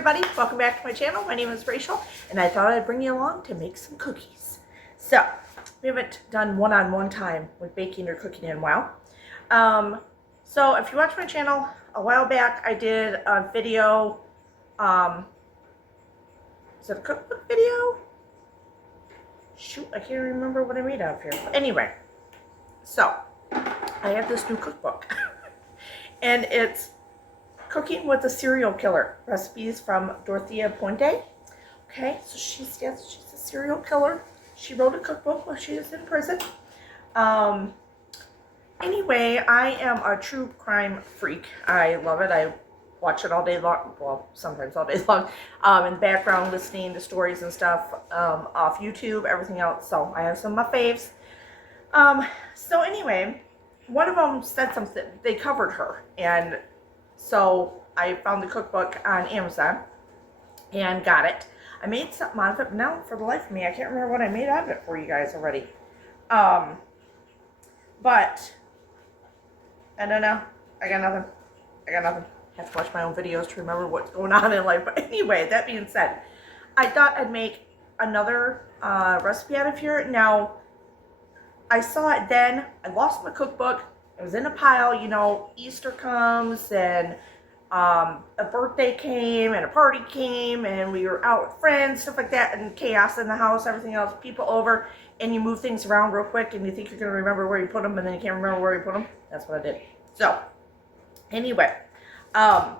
everybody, welcome back to my channel. My name is Rachel and I thought I'd bring you along to make some cookies. So we haven't done one-on-one time with baking or cooking in a while. So if you watch my channel a while back, I did a video, is it a cookbook video? Shoot, I can't remember what I made out of here. But anyway, so I have this new cookbook and it's Cooking with a Serial Killer, recipes from Dorothea Puente. Okay, so she's a serial killer. She wrote a cookbook while she was in prison. Anyway, I am a true crime freak. I love it. I watch it all day long. Well, sometimes all day long. In the background, listening to stories and stuff off YouTube, everything else. So I have some of my faves. So anyway, one of them said something. They covered her, and so I found the cookbook on Amazon and got it. I made something out of it, but now for the life of me, I can't remember what I made out of it for you guys already. But I don't know. I got nothing. I have to watch my own videos to remember what's going on in life. But anyway, that being said, I thought I'd make another recipe out of here. Now, I saw it then. I lost my cookbook. It was in a pile, you know, Easter comes and a birthday came and a party came and we were out with friends, stuff like that, and chaos in the house, everything else, people over, and you move things around real quick and you think you're going to remember where you put them and then you can't remember where you put them. That's what I did. So, anyway, so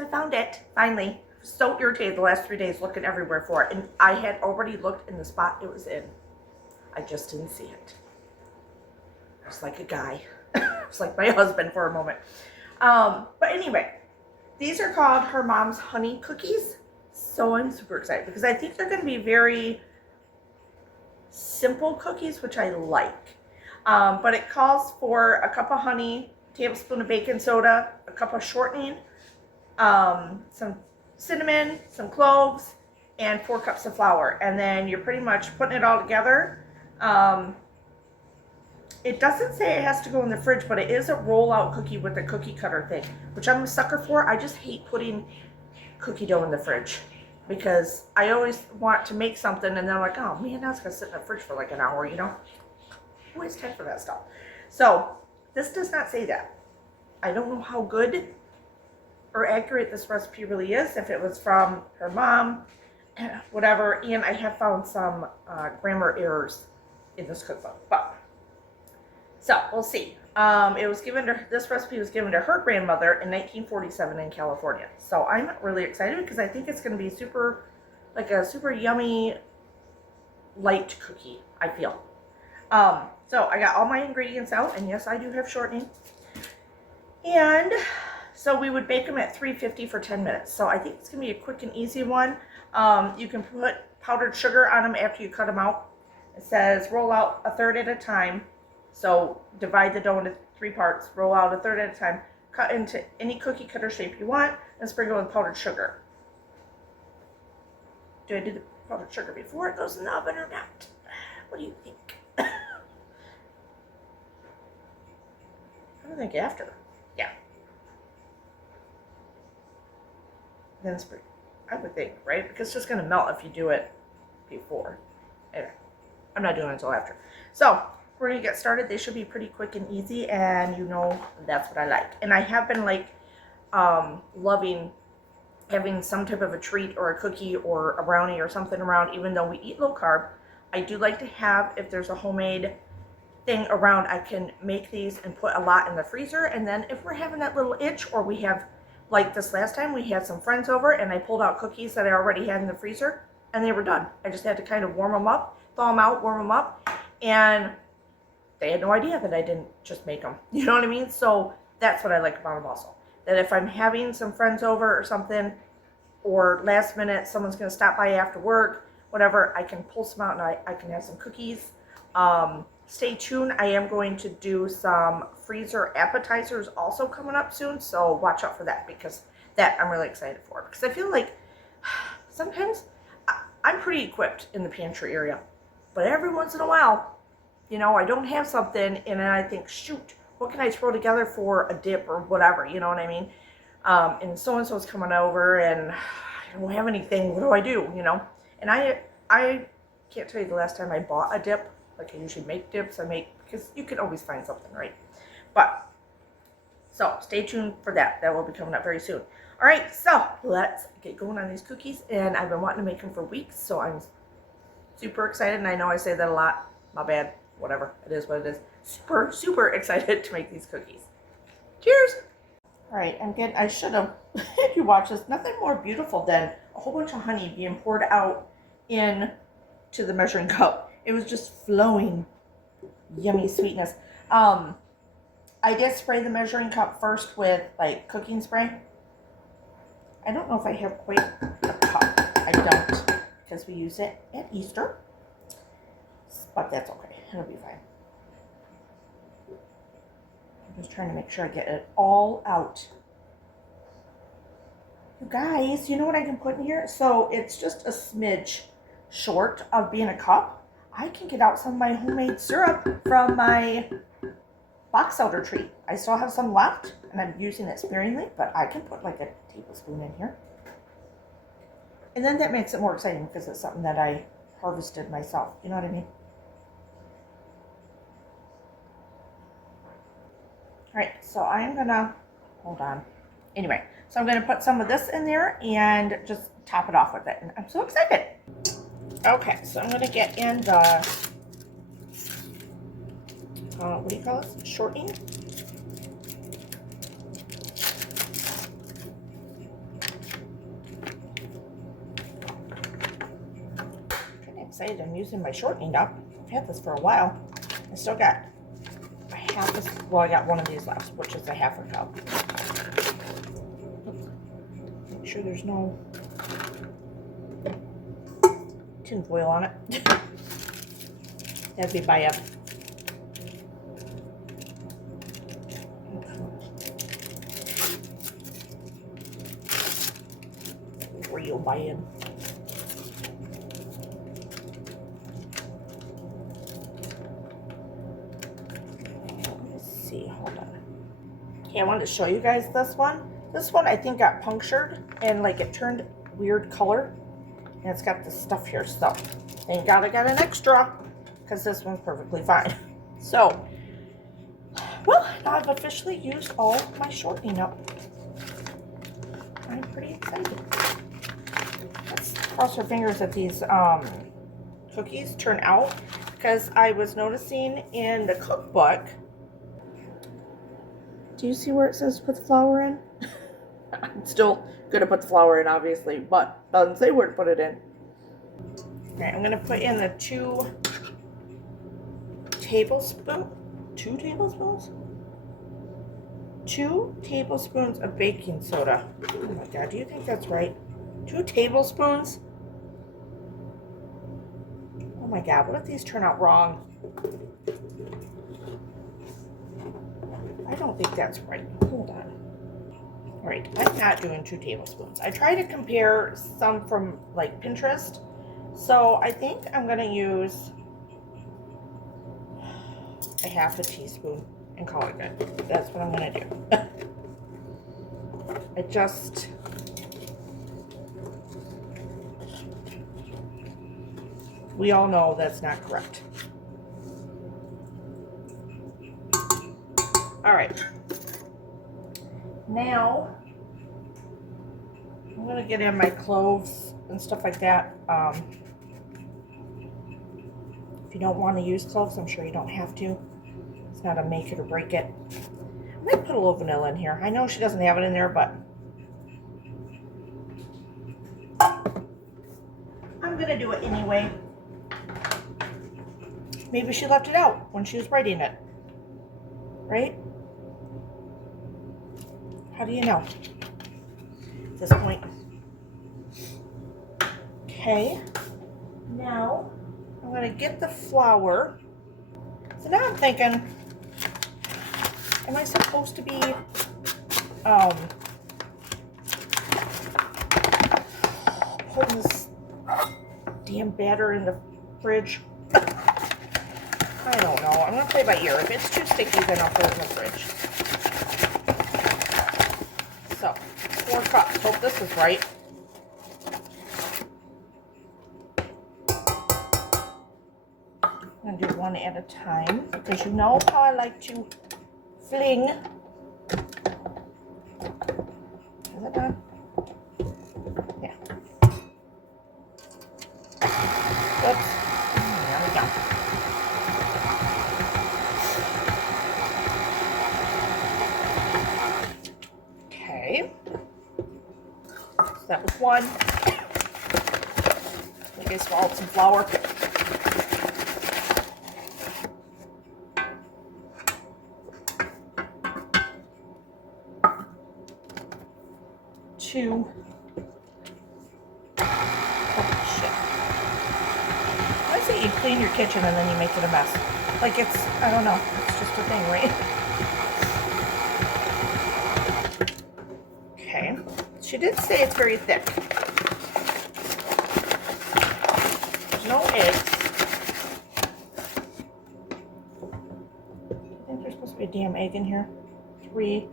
I found it, finally. I was so irritated the last 3 days looking everywhere for it, and I had already looked in the spot it was in. I just didn't see it. I was like a guy. It's like my husband for a moment. But anyway, these are called Her Mom's Honey Cookies. So I'm super excited because I think they're going to be very simple cookies, which I like. But it calls for a cup of honey, a tablespoon of baking soda, a cup of shortening, some cinnamon, some cloves, and 4 cups of flour. And then you're pretty much putting it all together. It doesn't say it has to go in the fridge, but it is a roll-out cookie with a cookie cutter thing, which I'm a sucker for. I just hate putting cookie dough in the fridge because I always want to make something and then I'm like, oh man, now it's going to sit in the fridge for like an hour, you know? Always time for that stuff. So this does not say that. I don't know how good or accurate this recipe really is, if it was from her mom, whatever, and I have found some grammar errors in this cookbook, but so we'll see. It was given to, this recipe was given to her grandmother in 1947 in California. So I'm really excited because I think it's going to be super, like a super yummy, light cookie, I feel. So I got all my ingredients out, and yes, I do have shortening. And so we would bake them at 350 for 10 minutes. So I think it's going to be a quick and easy one. You can put powdered sugar on them after you cut them out. It says roll out a third at a time. So divide the dough into 3 parts, roll out a third at a time, cut into any cookie cutter shape you want, and sprinkle with powdered sugar. Do I do the powdered sugar before it goes in the oven or not? What do you think? I don't think after. Yeah. Then sprinkle. I would think, right? Because it's just going to melt if you do it before. Anyway, I'm not doing it until after. So we're going to get started. They should be pretty quick and easy, and you know that's what I like. And I have been like loving having some type of a treat or a cookie or a brownie or something around, even though we eat low carb. I do like to have, if there's a homemade thing around, I can make these and put a lot in the freezer, and then if we're having that little itch, or we have, like this last time, we had some friends over and I pulled out cookies that I already had in the freezer and they were done. I just had to kind of warm them up, thaw them out, warm them up, and they had no idea that I didn't just make them. You know what I mean? So that's what I like about them also. That if I'm having some friends over or something, or last minute someone's going to stop by after work, whatever, I can pull some out and I can have some cookies. Stay tuned. I am going to do some freezer appetizers also coming up soon. So watch out for that, because that I'm really excited for. Because I feel like sometimes I'm pretty equipped in the pantry area. But every once in a while, you know, I don't have something, and then I think, shoot, what can I throw together for a dip or whatever, you know what I mean? And so-and-so's coming over, and I don't have anything. What do I do? You know? And I can't tell you the last time I bought a dip. Like I usually make dips. Because you can always find something, right? But, so stay tuned for that. That will be coming up very soon. All right, so let's get going on these cookies. And I've been wanting to make them for weeks, so I'm super excited. And I know I say that a lot. My bad. Whatever. It is what it is. Super, super excited to make these cookies. Cheers! All right, I should have, if you watch this, nothing more beautiful than a whole bunch of honey being poured out into the measuring cup. It was just flowing yummy sweetness. I did spray the measuring cup first with like cooking spray. I don't know if I have quite a cup. I don't, because we use it at Easter. But that's okay. It'll be fine. I'm just trying to make sure I get it all out. You guys, you know what I can put in here? So it's just a smidge short of being a cup. I can get out some of my homemade syrup from my box elder tree. I still have some left, and I'm using it sparingly, but I can put like a tablespoon in here. And then that makes it more exciting because it's something that I harvested myself. You know what I mean? All right, so I'm gonna, hold on. Anyway, so I'm gonna put some of this in there and just top it off with it. And I'm so excited. Okay, so I'm gonna get in the, what do you call this? Shortening. I'm kind of excited I'm using my shortening up. I've had this for a while. I still got a half this, well, I got one of these left, which is a half a cup. Make sure there's no tin foil on it. That'd be by a real buy-in. Let's see, hold on. Okay, I wanted to show you guys this one. This one I think got punctured and like it turned weird color. And it's got this stuff here, so thank God I got an extra because this one's perfectly fine. So, well, now I've officially used all my shortening up. I'm pretty excited. Let's cross our fingers that these cookies turn out, because I was noticing in the cookbook. Do you see where it says put the flour in? I'm still gonna put the flour in, obviously, but doesn't say where to put it in. All right, I'm gonna put in the 2 tablespoons of baking soda. Oh my God, do you think that's right? 2 tablespoons? Oh my God, what if these turn out wrong? I don't think that's right. Hold on. All right, I'm not doing 2 tablespoons. I try to compare some from like Pinterest. So I think I'm gonna use a half a teaspoon and call it good. That's what I'm gonna do. We all know that's not correct. All right. Now, I'm gonna get in my cloves and stuff like that. If you don't want to use cloves, I'm sure you don't have to. It's not a make it or break it. I might put a little vanilla in here. I know she doesn't have it in there, but I'm gonna do it anyway. Maybe she left it out when she was writing it, right? How do you know at this point? Okay, now I'm gonna get the flour. So now I'm thinking, am I supposed to be putting this damn batter in the fridge? I don't know. I'm gonna play by ear. If it's too sticky, then I'll put it in the fridge. So, 4 cups. Hope this is right. I'm gonna do one at a time because you know how I like to fling. Is it done? Yeah. Oops. There we go. Okay. So that was one. I guess swallowed some flour. Two. Oh, shit. I say you clean your kitchen and then you make it a mess. Like it's, I don't know, it's just a thing, right? Okay. She did say it's very thick. There's no eggs. I think there's supposed to be a damn egg in here. 3.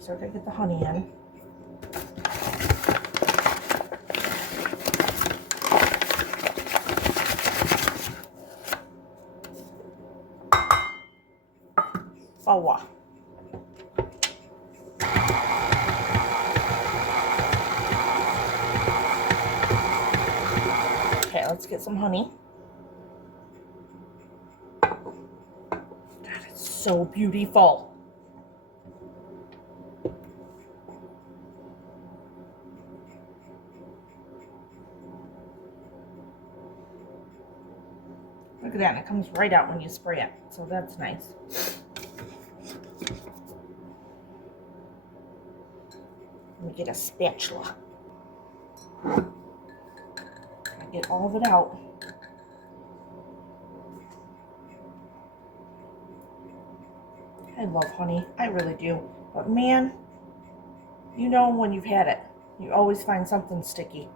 So we're going to get the honey in. Flour. Okay, let's get some honey. God, it's so beautiful. Look at that, and it comes right out when you spray it, so that's nice. Let me get a spatula. Get all of it out. I love honey, I really do. But man, you know when you've had it, you always find something sticky.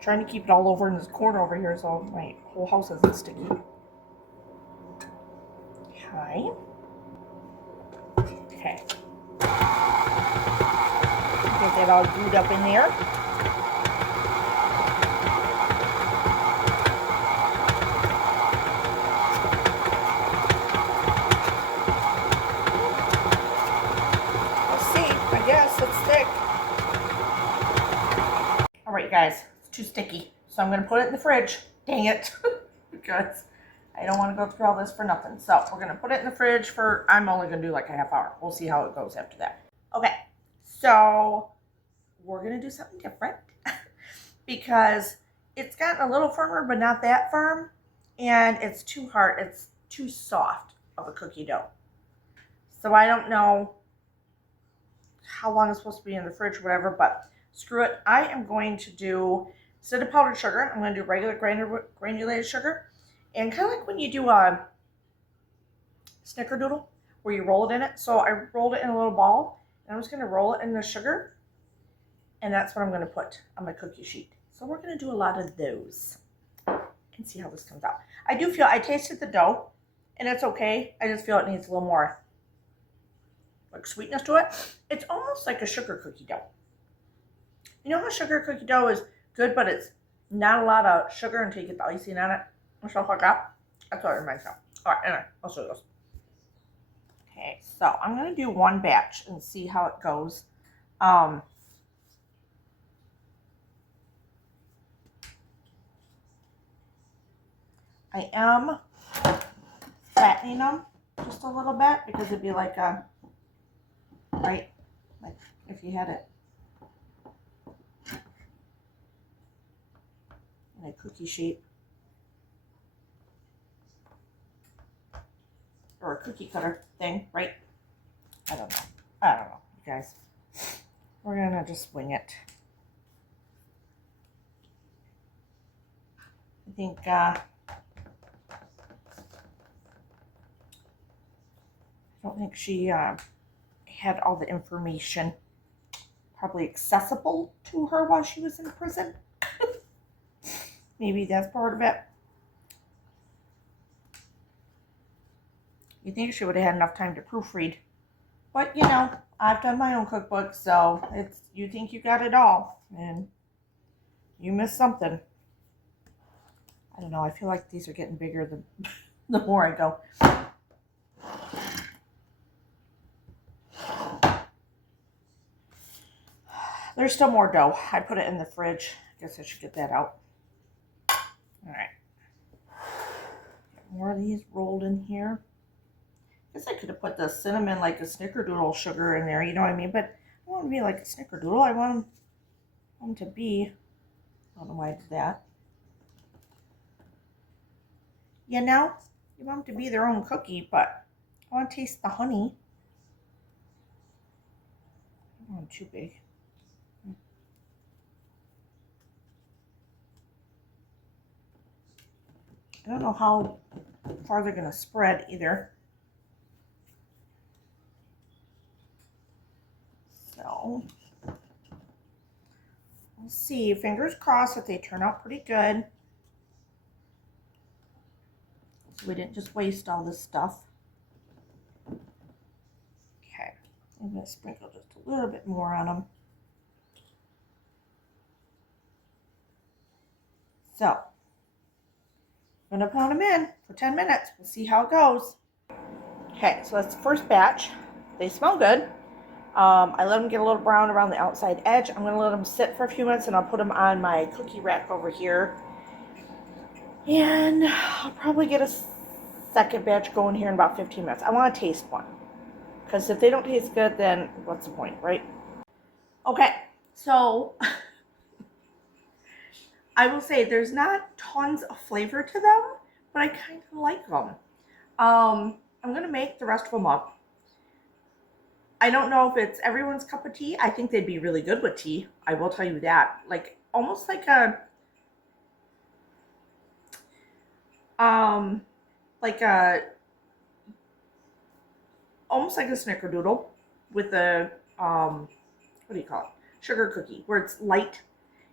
Trying to keep it all over in this corner over here so my whole house isn't sticky. Okay. Okay. Get that all glued up in there. Let's see. I guess it's thick. Alright guys, it's too sticky. So I'm going to put it in the fridge. Dang it. Because I don't want to go through all this for nothing. So we're going to put it in the fridge for, I'm only going to do like a half hour. We'll see how it goes after that. Okay, so we're going to do something different because it's gotten a little firmer, but not that firm. And it's too hard. It's too soft of a cookie dough. So I don't know how long it's supposed to be in the fridge or whatever, but screw it. I am going to do, instead of powdered sugar, I'm going to do regular granulated sugar. And kind of like when you do a snickerdoodle, where you roll it in it. So I rolled it in a little ball, and I'm just going to roll it in the sugar. And that's what I'm going to put on my cookie sheet. So we're going to do a lot of those and see how this comes out. I do feel, I tasted the dough, and it's okay. I just feel it needs a little more like sweetness to it. It's almost like a sugar cookie dough. You know how sugar cookie dough is good, but it's not a lot of sugar until you get the icing on it and stuff like that? That's what it reminds me of. All right, anyway, I'll show you this. Okay, so I'm going to do one batch and see how it goes. I am flattening them just a little bit because it'd be like a, right, like if you had it in a cookie shape or a cookie cutter thing, right? I don't know, you guys. We're gonna just wing it. I think I don't think she had all the information probably accessible to her while she was in prison. Maybe that's part of it. You think she would have had enough time to proofread. But, you know, I've done my own cookbook, so it's, you think you got it all, and you missed something. I don't know, I feel like these are getting bigger the more I go. There's still more dough. I put it in the fridge. I guess I should get that out. All right. Get more of these rolled in here. I guess I could have put the cinnamon, like a snickerdoodle sugar in there, you know what I mean? But I want them to be like a snickerdoodle. I want them to be, I don't know why I did that. You know, you want them to be their own cookie, but I want to taste the honey. I don't want them too big. I don't know how far they're going to spread either. So, we'll see. Fingers crossed that they turn out pretty good. So we didn't just waste all this stuff. Okay, I'm going to sprinkle just a little bit more on them. So, I'm going to put them in for 10 minutes. We'll see how it goes. Okay, so that's the first batch. They smell good. I let them get a little brown around the outside edge. I'm going to let them sit for a few minutes and I'll put them on my cookie rack over here. And I'll probably get a second batch going here in about 15 minutes. I want to taste one. Because if they don't taste good, then what's the point, right? Okay, so I will say there's not tons of flavor to them, but I kind of like them. I'm going to make the rest of them up. I don't know if it's everyone's cup of tea. I think they'd be really good with tea. I will tell you that. Like, almost like a, almost like a snickerdoodle with a, what do you call it? Sugar cookie, where it's light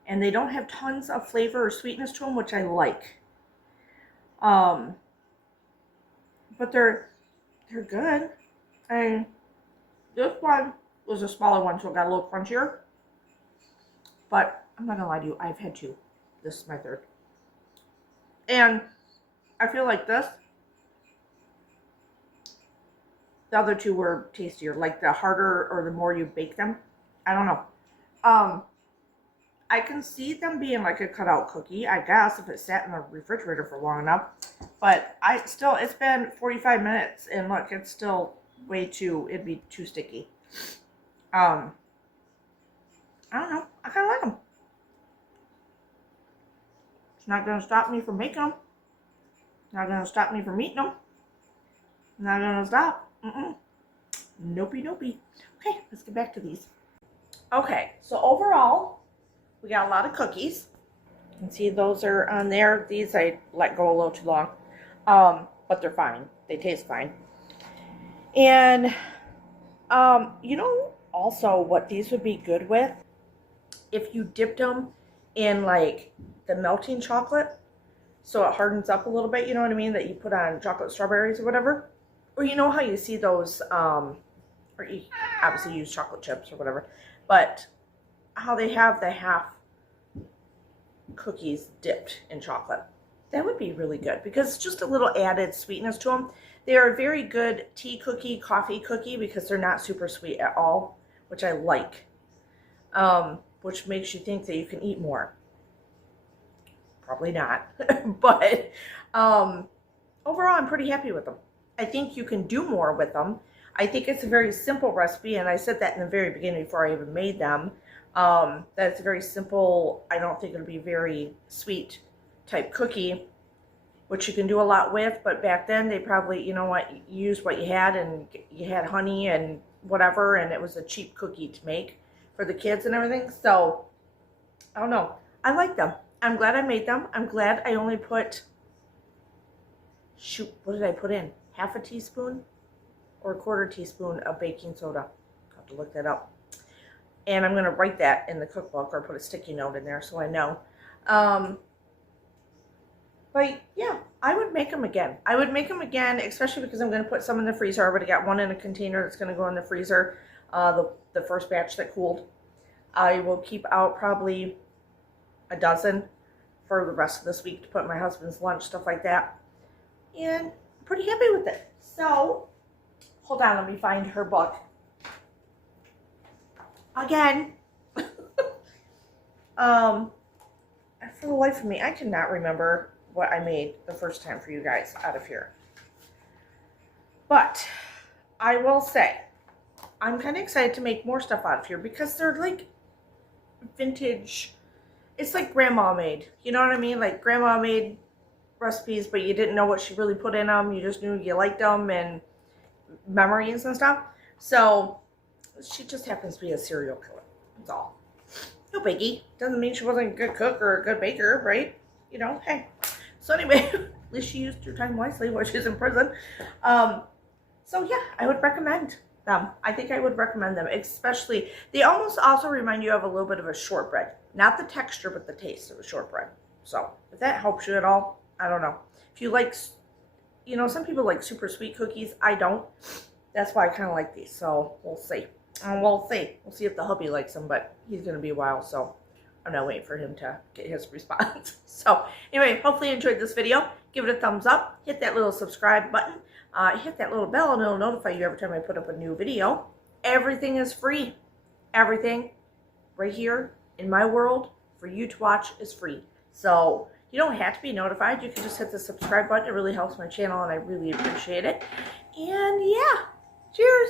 and they don't have tons of flavor or sweetness to them, which I like. But they're good. This one was a smaller one, so it got a little crunchier. But I'm not gonna lie to you, I've had two. This is my third. And I feel like the other two were tastier. Like the harder or the more you bake them. I don't know. I can see them being like a cutout cookie, I guess, if it sat in the refrigerator for long enough. But it's been 45 minutes and look, it's still it'd be too sticky. I don't know. I kind of like them. It's not going to stop me from making them. Not going to stop me from eating them. Not going to stop. Nopey, nopey. Okay, let's get back to these. Okay, so overall, we got a lot of cookies. You can see those are on there. These I let go a little too long. But they're fine. They taste fine. And, you know, also what these would be good with, if you dipped them in like the melting chocolate, so it hardens up a little bit, you know what I mean, that you put on chocolate strawberries or whatever. Or you know how you see those, or you obviously use chocolate chips or whatever, but how they have the half cookies dipped in chocolate. That would be really good because it's just a little added sweetness to them. They are a very good tea cookie, coffee cookie because they're not super sweet at all, which I like, which makes you think that you can eat more. Probably not, but overall I'm pretty happy with them. I think you can do more with them. I think it's a very simple recipe, and I said that in the very beginning before I even made them, that it's a very simple, I don't think it'll be very sweet type cookie, which you can do a lot with, but back then they probably, you know what, you used what you had, and you had honey and whatever, and it was a cheap cookie to make for the kids and everything. So I don't know, I like them. I'm glad I made them. I'm glad I only put, shoot, what did I put in? Half a teaspoon or a quarter teaspoon of baking soda. I'll have to look that up. And I'm going to write that in the cookbook or put a sticky note in there so I know. But yeah, I would make them again. I would make them again, especially because I'm going to put some in the freezer. I already got one in a container that's going to go in the freezer, the first batch that cooled. I will keep out probably a dozen for the rest of this week to put in my husband's lunch, stuff like that. And I'm pretty happy with it. So, hold on, let me find her book. Again. For the life of me, I cannot remember what I made the first time for you guys out of here. But I will say, I'm kind of excited to make more stuff out of here because they're like vintage. It's like grandma made. You know what I mean? Like grandma made recipes, but you didn't know what she really put in them. You just knew you liked them and memories and stuff. So she just happens to be a serial killer. That's all. No biggie. Doesn't mean she wasn't a good cook or a good baker, right? You know, hey. So anyway, at least she used her time wisely while she's in prison. So yeah, I would recommend them. I think I would recommend them, especially, they almost also remind you of a little bit of a shortbread. Not the texture, but the taste of a shortbread. So if that helps you at all, I don't know. If you like, you know, some people like super sweet cookies. I don't. That's why I kind of like these. So we'll see. We'll see. We'll see if the hubby likes them, but he's going to be a while, so I'm not waiting for him to get his response. So anyway, hopefully you enjoyed this video. Give it a thumbs up. Hit that little subscribe button. Hit that little bell and it'll notify you every time I put up a new video. Everything is free. Everything right here in my world for you to watch is free. So you don't have to be notified. You can just hit the subscribe button. It really helps my channel and I really appreciate it. And yeah, cheers.